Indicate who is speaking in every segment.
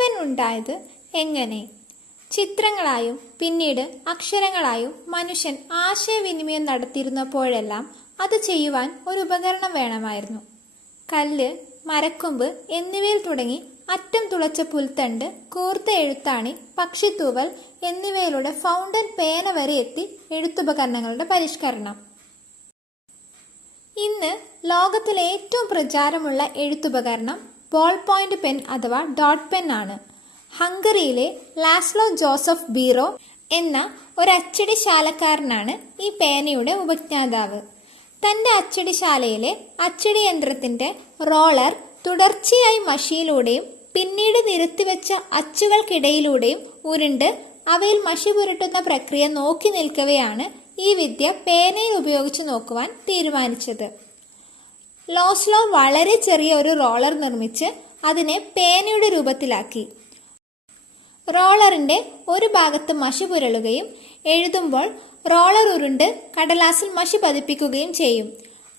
Speaker 1: Pen ഉണ്ടായത് എങ്ങനെ? ചിത്രങ്ങളായും പിന്നീട് അക്ഷരങ്ങളായും മനുഷ്യൻ ആശയവിനിമയം നടത്തിയിരുന്നപ്പോഴെല്ലാം അത് ചെയ്യുവാൻ ഒരു ഉപകരണം വേണമായിരുന്നു. കല്ല് മരക്കൊമ്പ് എന്നിവയിൽ തുടങ്ങി അറ്റം തുളച്ച പുൽത്തണ്ട് കൂർത്ത എഴുത്താണി പക്ഷിത്തൂവൽ എന്നിവയിലൂടെ ഫൗണ്ടൻ പേന വരെ എത്തി എഴുത്തുപകരണങ്ങളുടെ പരിഷ്കരണം. ഇന്ന് ലോകത്തിലെ ഏറ്റവും പ്രചാരമുള്ള എഴുത്തുപകരണം ബോൾ പോയിന്റ് പെൻ അഥവാ ഡോട്ട് പെൻ ആണ്. ഹംഗറിയിലെ ലാസ്ലോ ജോസഫ് ബീറോ എന്ന ഒരു അച്ചടിശാലക്കാരനാണ് ഈ പേനയുടെ ഉപജ്ഞാതാവ്. തന്റെ അച്ചടിശാലയിലെ അച്ചടി യന്ത്രത്തിന്റെ റോളർ തുടർച്ചയായി മഷിയിലൂടെയും പിന്നീട് നിരത്തിവെച്ച അച്ചുകൾക്കിടയിലൂടെയും ഉരുണ്ട് അവയിൽ മഷി പുരട്ടുന്ന പ്രക്രിയ നോക്കി നിൽക്കവെയാണ് ഈ വിദ്യ പേനയിൽ ഉപയോഗിച്ച് നോക്കുവാൻ തീരുമാനിച്ചത്. ലോസ്ലോ വളരെ ചെറിയ ഒരു റോളർ നിർമ്മിച്ച് അതിനെ പേനയുടെ രൂപത്തിലാക്കി. റോളറിന്റെ ഒരു ഭാഗത്ത് മഷി പുരളുകയും എഴുതുമ്പോൾ റോളർ ഉരുണ്ട് കടലാസിൽ മഷി പതിപ്പിക്കുകയും ചെയ്യും.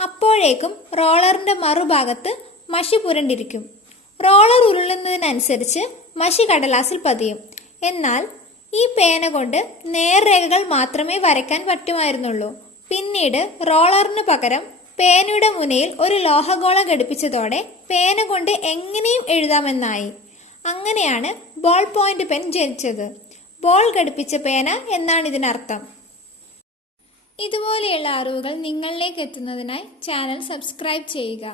Speaker 1: അപ്പോഴേക്കും റോളറിന്റെ മറുഭാഗത്ത് മഷി പുരണ്ടിരിക്കും. റോളർ ഉരുളുന്നതിനനുസരിച്ച് മഷി കടലാസിൽ പതിയും. എന്നാൽ ഈ പേന കൊണ്ട് നേർരേഖകൾ മാത്രമേ വരയ്ക്കാൻ പറ്റുമായിരുന്നുള്ളൂ. പിന്നീട് റോളറിന് പകരം പേനയുടെ മുനയിൽ ഒരു ലോഹഗോള ഘടിപ്പിച്ചതോടെ പേന കൊണ്ട് എങ്ങനെയും എഴുതാമെന്നായി. അങ്ങനെയാണ് ബോൾ പോയിന്റ് പെൻ ജനിച്ചത്. ബോൾ ഘടിപ്പിച്ച പേന എന്നാണ് ഇതിനർത്ഥം. ഇതുപോലെയുള്ള അറിവുകൾ നിങ്ങളിലേക്ക് എത്തുന്നതിനായി ചാനൽ സബ്സ്ക്രൈബ് ചെയ്യുക.